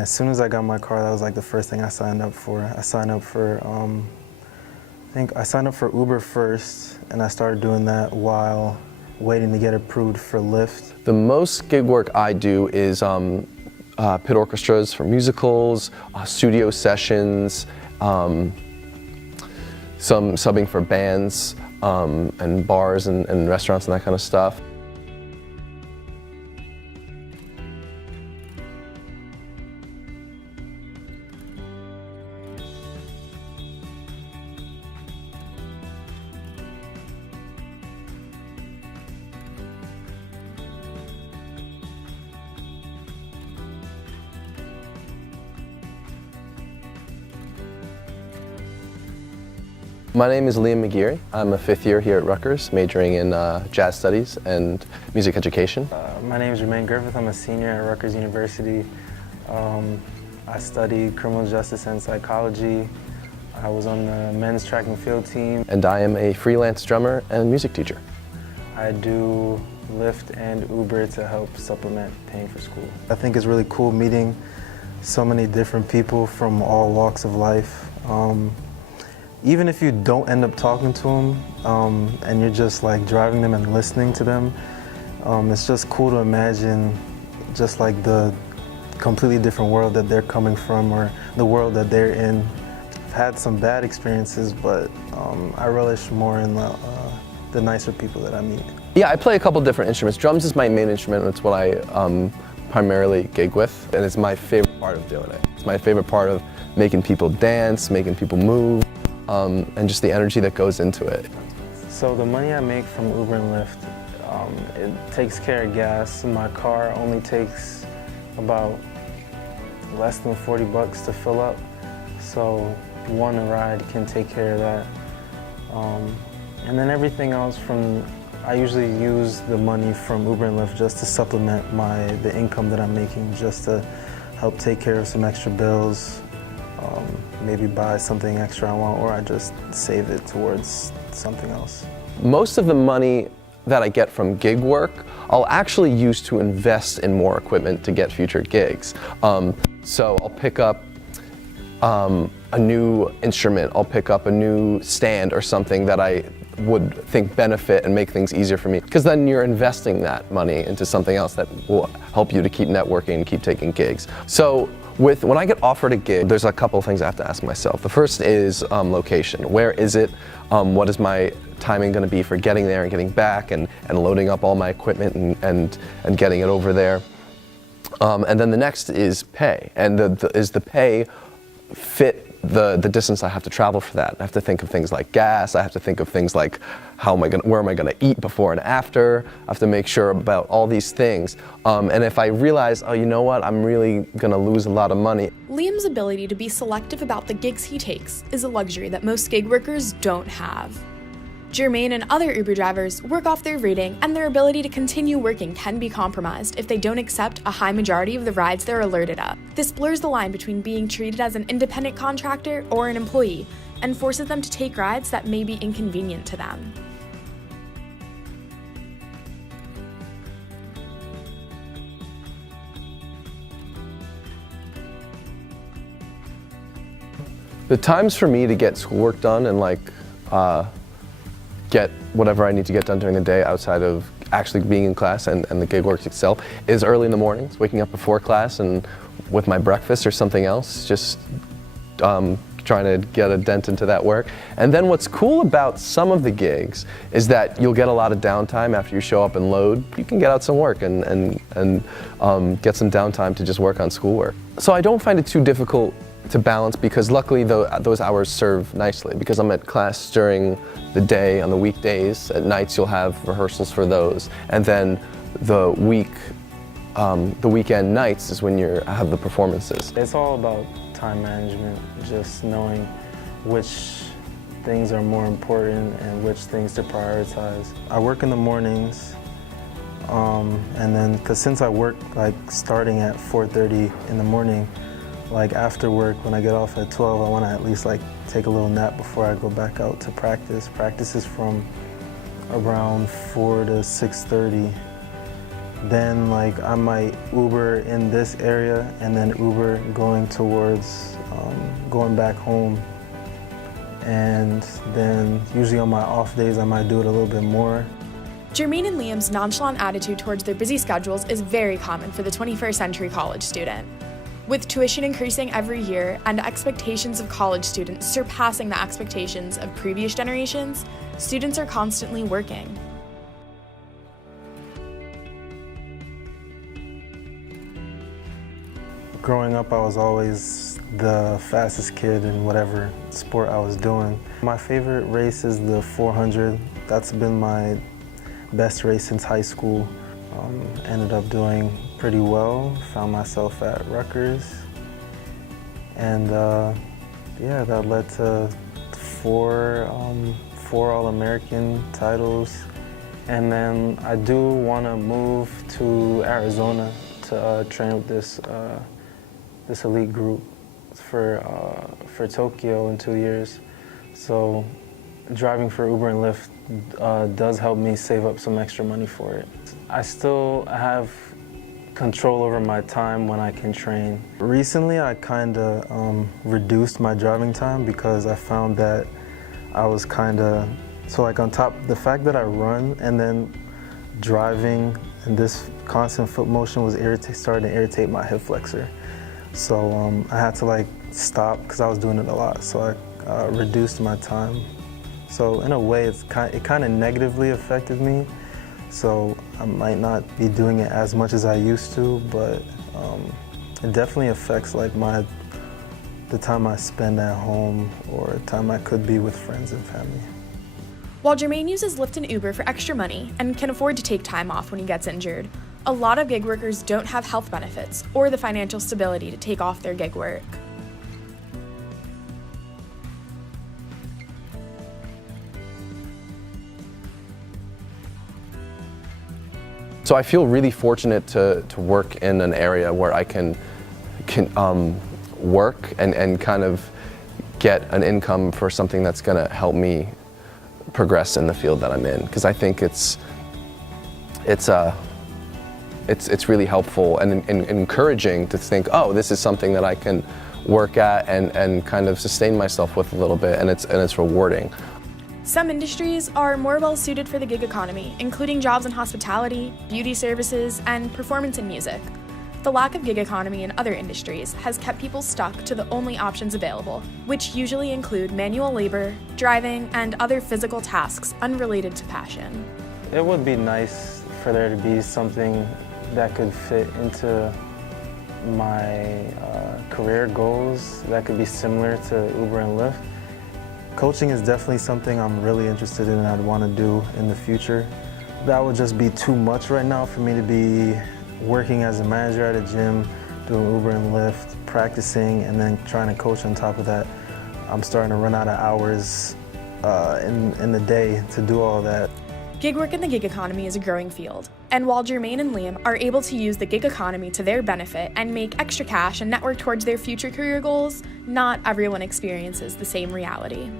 As soon as I got my car, that was like the first thing I signed up for. I signed up for, I signed up for Uber first, and I started doing that while waiting to get approved for Lyft. The most gig work I do is pit orchestras for musicals, studio sessions, some subbing for bands, and bars and restaurants and that kind of stuff. My name is Liam McGeary. I'm a fifth year here at Rutgers, majoring in jazz studies and music education. My name is Jermaine Griffith. I'm a senior at Rutgers University. I studied criminal justice and psychology. I was on the men's track and field team. And I am a freelance drummer and music teacher. I do Lyft and Uber to help supplement paying for school. I think it's really cool meeting so many different people from all walks of life. Even if you don't end up talking to them and you're just like driving them and listening to them, it's just cool to imagine just like the completely different world that they're coming from or the world that they're in. I've had some bad experiences, but I relish more in the nicer people that I meet. Yeah, I play a couple different instruments. Drums is my main instrument, and it's what I primarily gig with, and it's my favorite part of doing it. It's my favorite part of making people dance, making people move. And just the energy that goes into it. So the money I make from Uber and Lyft, it takes care of gas. My car only takes about less than 40 bucks to fill up. So one ride can take care of that. And then everything else I usually use the money from Uber and Lyft just to supplement the income that I'm making, just to help take care of some extra bills. Maybe buy something extra I want, or I just save it towards something else. Most of the money that I get from gig work, I'll actually use to invest in more equipment to get future gigs. So I'll pick up a new instrument, I'll pick up a new stand or something that I would think benefit and make things easier for me. Because then you're investing that money into something else that will help you to keep networking and keep taking gigs. So when I get offered a gig, there's a couple of things I have to ask myself. The first is location. Where is it? What is my timing going to be for getting there and getting back and loading up all my equipment and getting it over there? And then the next is pay. And is the pay fit the distance I have to travel for that? I have to think of things like gas. I have to think of things like where am I gonna eat before and after? I have to make sure about all these things. And if I realize, oh, you know what, I'm really gonna lose a lot of money. Liam's ability to be selective about the gigs he takes is a luxury that most gig workers don't have. Jermaine and other Uber drivers work off their rating, and their ability to continue working can be compromised if they don't accept a high majority of the rides they're alerted of. This blurs the line between being treated as an independent contractor or an employee, and forces them to take rides that may be inconvenient to them. The times for me to get schoolwork done and get whatever I need to get done during the day outside of actually being in class and the gig work itself is early in the mornings, waking up before class and with my breakfast or something else, just trying to get a dent into that work. And then what's cool about some of the gigs is that you'll get a lot of downtime after you show up and load. You can get out some work and get some downtime to just work on schoolwork. So I don't find it too difficult to balance, because luckily those hours serve nicely, because I'm at class during the day on the weekdays. At nights you'll have rehearsals for those, and then the weekend nights is when you have the performances. It's all about time management, just knowing which things are more important and which things to prioritize. I work in the mornings, and then since I work starting at 4:30 in the morning, after work, when I get off at 12, I want to at least take a little nap before I go back out to practice. Practice is from around 4 to 6:30. Then like I might Uber in this area and then Uber going towards going back home. And then usually on my off days I might do it a little bit more. Jermaine and Liam's nonchalant attitude towards their busy schedules is very common for the 21st century college student. With tuition increasing every year and expectations of college students surpassing the expectations of previous generations, students are constantly working. Growing up, I was always the fastest kid in whatever sport I was doing. My favorite race is the 400. That's been my best race since high school. Ended up doing pretty well, found myself at Rutgers. And yeah, that led to four All-American titles. And then I do want to move to Arizona to train with this elite group for Tokyo in 2 years. So driving for Uber and Lyft does help me save up some extra money for it. I still have control over my time when I can train. Recently I kind of reduced my driving time because I found that I was so like on top, the fact that I run and then driving and this constant foot motion was starting to irritate my hip flexor. So I had to like stop because I was doing it a lot. So I reduced my time. So in a way, it kind of negatively affected me. So I might not be doing it as much as I used to, but it definitely affects like the time I spend at home or time I could be with friends and family. While Jermaine uses Lyft and Uber for extra money and can afford to take time off when he gets injured, a lot of gig workers don't have health benefits or the financial stability to take off their gig work. So I feel really fortunate to work in an area where I can work and kind of get an income for something that's going to help me progress in the field that I'm in. Because I think it's really helpful and encouraging to think, oh, this is something that I can work at and kind of sustain myself with a little bit, and it's rewarding. Some industries are more well suited for the gig economy, including jobs in hospitality, beauty services, and performance in music. The lack of gig economy in other industries has kept people stuck to the only options available, which usually include manual labor, driving, and other physical tasks unrelated to passion. It would be nice for there to be something that could fit into my career goals that could be similar to Uber and Lyft. Coaching is definitely something I'm really interested in and I'd want to do in the future. That would just be too much right now for me to be working as a manager at a gym, doing Uber and Lyft, practicing, and then trying to coach on top of that. I'm starting to run out of hours in the day to do all that. Gig work in the gig economy is a growing field, and while Jermaine and Liam are able to use the gig economy to their benefit and make extra cash and network towards their future career goals, not everyone experiences the same reality.